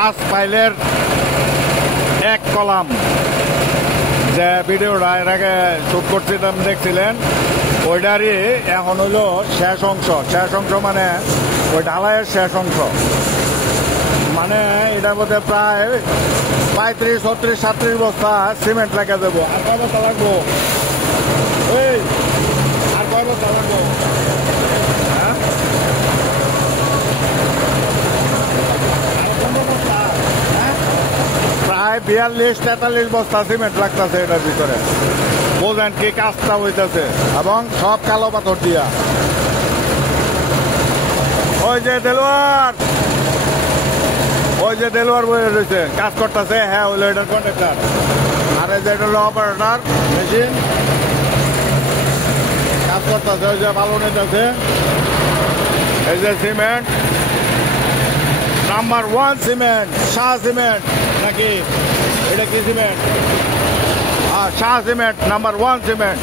5 ফাইলের 1 কলাম যে ভিডিওটা এর আগে শুট করছিলাম দেখছিলেন, ওইটারই এখন হলো শেষ অংশ মানে ওই ঢালাইয়ের শেষ অংশ। মানে এটার মধ্যে প্রায় 35, 36, 37 বস্তা সিমেন্ট লেগে দেবো। আর কয় বস্তা লাগবো? আর কয় বস্তা লাগবো? হ্যাঁ, প্রায় 42-43 বস্তা সিমেন্ট লাগতেছে এটার ভিতরে। বোঝেন কি কাজটা হইতেছে, এবং সব কালো পাথর দিয়া। ওই যে দেলোয়ার বয়ে রয়েছে, কাজ করতেছে। হ্যাঁ, হইলো এটার কন্ট্রাক্টর। আর এই যে এটা হলো অপারেটর মেশিন, কাজ করতেছে। ওই যে বালু নিতেছে। এই যে cement number 1 cement, Shah cement নাকি এটা কি cement? Shah cement number 1 cement.